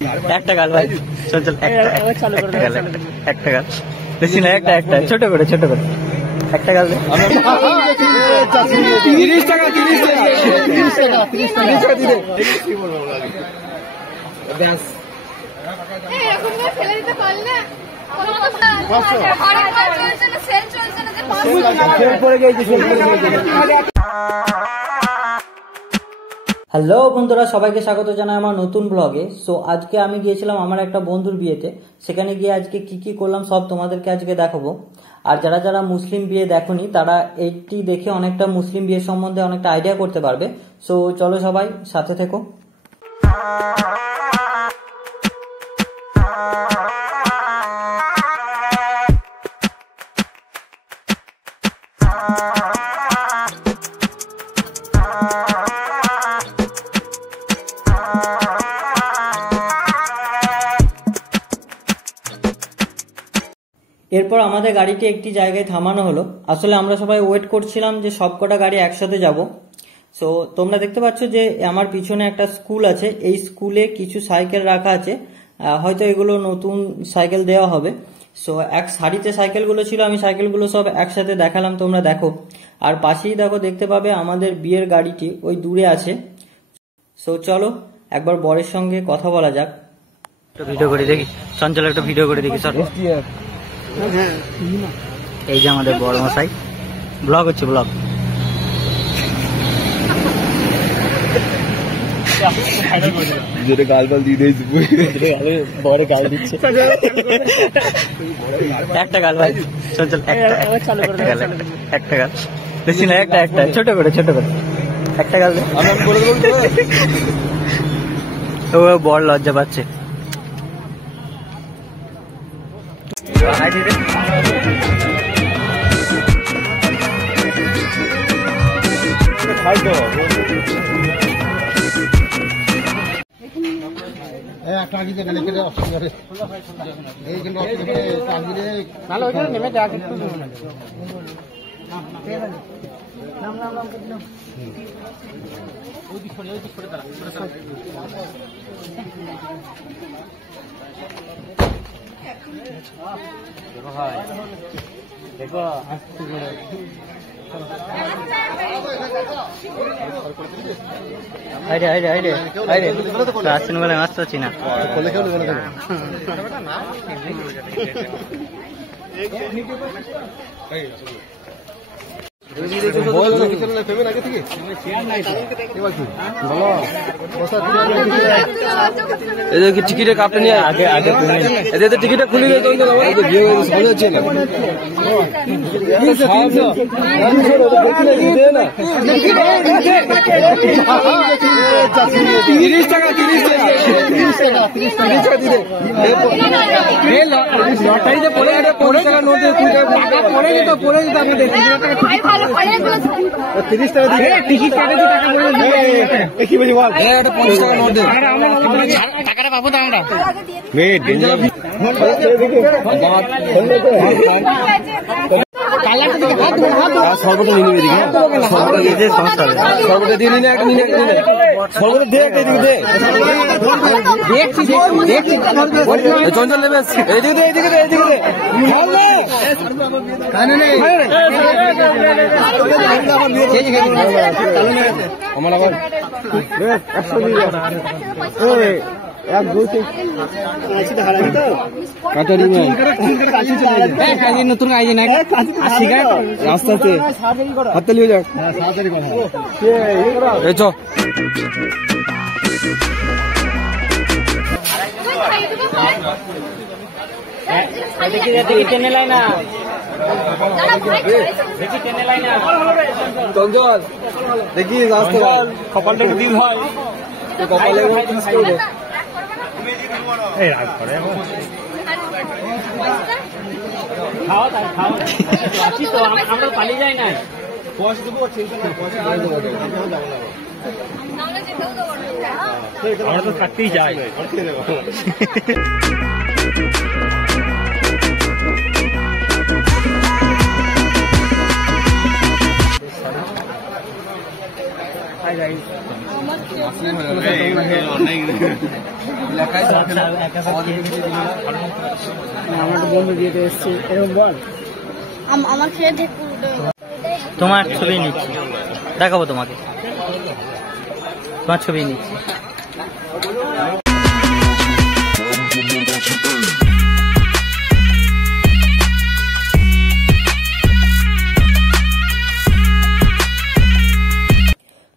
একটা গাল ভাই, চল চল একটা গাল বেশি না, একটা একটা ছোট করে একটা গাল দে। 30 টাকা দিলে হ্যালো বন্ধুরা, সবাইকে স্বাগত জানাই আমার নতুন ব্লগে। সো আজকে আমি গিয়েছিলাম আমার একটা বন্ধুর বিয়েতে। সেখানে গিয়ে আজকে কি কি করলাম সব তোমাদেরকে আজকে দেখাবো। আর যারা যারা মুসলিম বিয়ে দেখোনি তারা এইটি দেখে অনেকটা মুসলিম বিয়ে সম্বন্ধে অনেকটা আইডিয়া করতে পারবে। সো চলো সবাই সাথে থেকো। এরপর আমাদের গাড়িটি একটি জায়গায় থামানো হলো। আসলে আমরা সবাই ওয়েট করছিলাম যে সবকটা গাড়ি একসাথে যাব। সো তোমরা দেখতে পাচ্ছ যে আমার পিছনে একটা স্কুল আছে, এই স্কুলে কিছু সাইকেল রাখা আছে, হয়তো এগুলো নতুন সাইকেল দেওয়া হবে। সো এক সারিতে সাইকেলগুলো ছিল, আমি সাইকেলগুলো সব একসাথে দেখালাম, তোমরা দেখো। আর পাশেই দেখতে পাবে আমাদের বিয়ের গাড়িটি ওই দূরে আছে। সো চলো একবার বরের সঙ্গে কথা বলা যাক। একটা ভিডিও করে দেখি, চঞ্চল একটা ভিডিও করে দেখি। সর এই যে আমাদের বড় মশাই ব্লগ হচ্ছে, ব্লগ। গাল দিয়ে বড় গাল দিচ্ছে। একটা গাল ভাই, চল চল একটা গাল বেশি না, একটা একটা ছোট করে একটা গাল। ও বড় লজ্জা পাচ্ছে। দেখো আসছেন বলে মাছ পাচ্ছি না। এদেরকে টিকিটের কাপটা নিয়ে আগে এদের টিকিটটা খুলে নিয়ে হচ্ছে না। 30 টাকা দিলে লটারিতে পড়ে গেলে 50 টাকা নোট পড়ে যেত আপনি 30 টাকা দিয়ে টিকিট কাটে টাকা কি বলছি বল, 50 টাকা নোট টাকাটা পাবো তো আমরা। সর্বটা নিয়ে নেবে দিকে, সর্বটা দিয়ে নিলে একটা নিলে সর্বটা দিয়ে একটা এদিকে দেখছি চঞ্চল নেবে এইদিকে আমার আবার 100 নতুন আইজি না আস্তে আস্তে হাততালি হয়ে যাক। চঞ্চল দেখি কপালটা দিন হয়, কপালে আমরা পালিয়ে যাই না। আমরা তো থাকতেই যাই। Hi guys. আমার বন্ধু বিয়েতে এসছে এরকম বল আমার খেয়ে দেখ তোমার ছবি নিচ্ছি, দেখাবো তোমাকে, তোমার ছবি নিচ্ছি।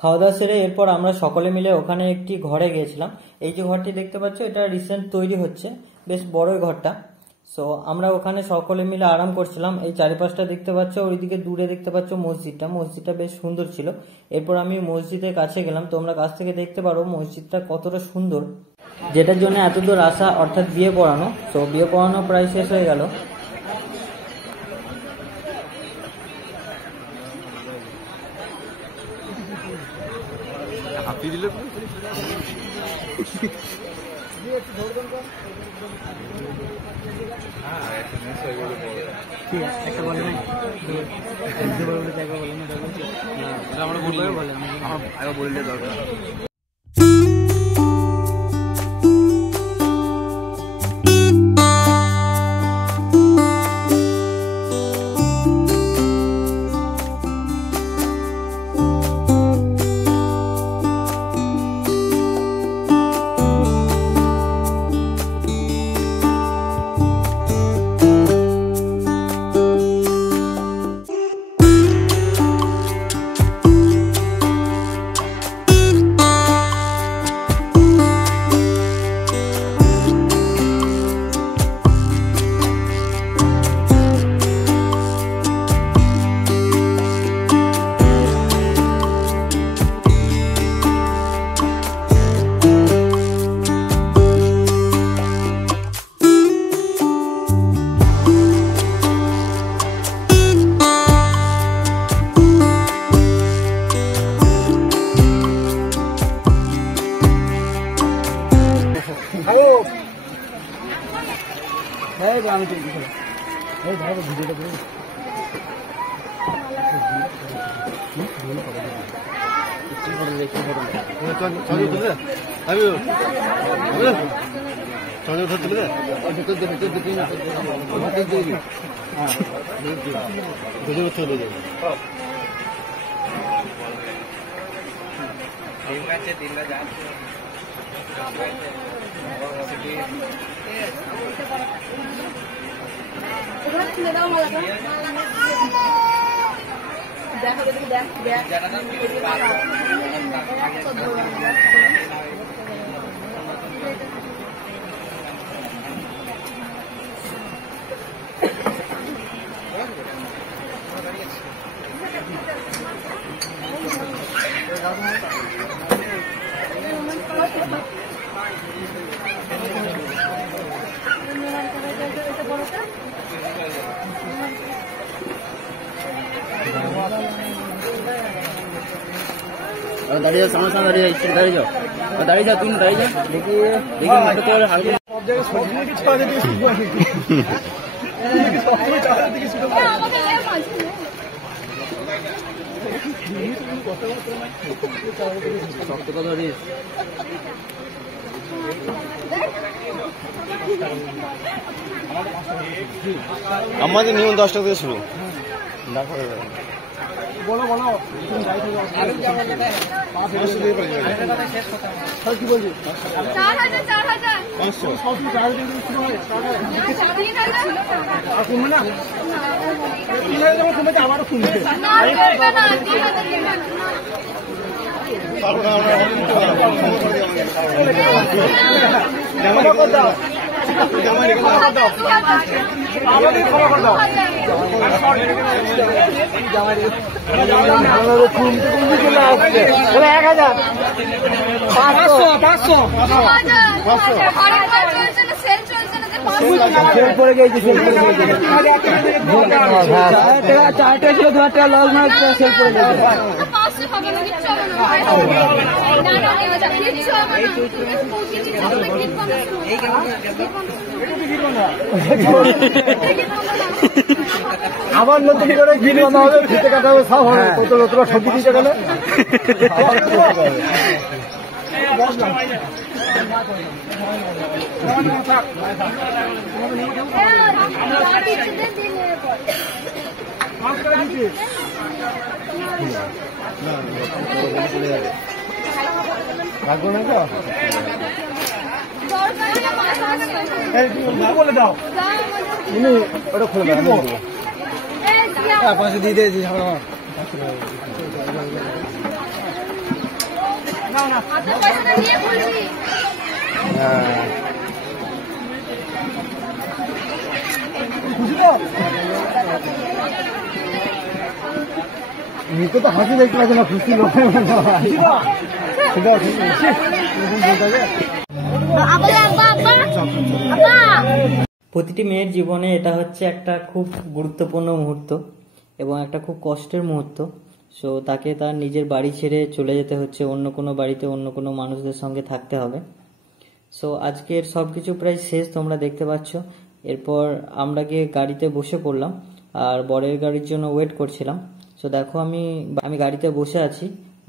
খাওয়া দাওয়া সেরে এরপর আমরা সকলে মিলে ওখানে একটি ঘরে গিয়েছিলাম। এই যে ঘরটি দেখতে পাচ্ছ, এটা রিসেন্ট তৈরি হচ্ছে, বেশ বড়ই ঘরটা। সো আমরা ওখানে সকলে মিলে আরাম করছিলাম। এই চারিপাশটা দেখতে পাচ্ছ, ওইদিকে দূরে দেখতে পাচ্ছ মসজিদটা বেশ সুন্দর ছিল। এরপর আমি মসজিদের কাছে গেলাম, তোমরা কাছ থেকে দেখতে পারো মসজিদটা কতটা সুন্দর, যেটার জন্য এত দূর আসা, অর্থাৎ বিয়ে পড়ানো। তো বিয়ে পড়ানো প্রায় শেষ হয়ে গেল। আমি তো এই ভাই ভিডিওটা করে দাঁড়িয়ে যাও, সামনে সামনে দাঁড়িয়ে যাও, দাঁড়িয়ে যাও, দাঁড়িয়ে যাও, তুমি দাঁড়িয়ে যাও, দেখি দেখি নাটক করে হালকা আমাদের নিয়ম 10টা থেকে শুরু। বলো বলো কি বলছি 4,000 আবারও শুনবে আমাদের খবর করে দাও চলে আসছে 1,000 500 সেল পড়ে গেছে চারটা ছিল 2,000 লস মার সেল পড়ে গেছে আবার নতুন করে বিল বানা হবে, ফিতে কাটা হবে, সব হবে। তোরা সবজি দিতে গেলে রাখবো না তো বলে দাও ওটা খুলে দাও পাশে দিয়ে দিয়েছি নিতে তো হাসি দেখতে পাচ্ছে না, খুশি লোক প্রতিটি মেয়ের জীবনে এটা হচ্ছে একটা খুব গুরুত্বপূর্ণ মুহূর্ত এবং একটা খুব কষ্টের মুহূর্ত। সো তাকে তার নিজের বাড়ি ছেড়ে চলে যেতে হচ্ছে, অন্য কোনো বাড়িতে অন্য কোনো মানুষদের সঙ্গে থাকতে হবে। সো আজকের সব কিছু প্রায় শেষ, তোমরা দেখতে পাচ্ছ। এরপর আমরা গিয়ে গাড়িতে বসে পড়লাম আর বরের গাড়ির জন্য ওয়েট করছিলাম। সো দেখো আমি গাড়িতে বসে আছি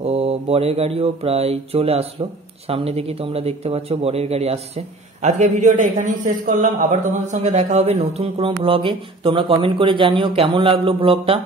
ও বরের গাড়িও প্রায় চলে আসলো। সামনে দিকে তোমরা দেখতে পাচ্ছ বরের গাড়ি আসছে। আজকে ভিডিওটা এখানেই শেষ করলাম, আবার তোমাদের সঙ্গে দেখা হবে নতুন কোনো ব্লগে। তোমরা কমেন্ট করে জানিও কেমন লাগলো ব্লগটা।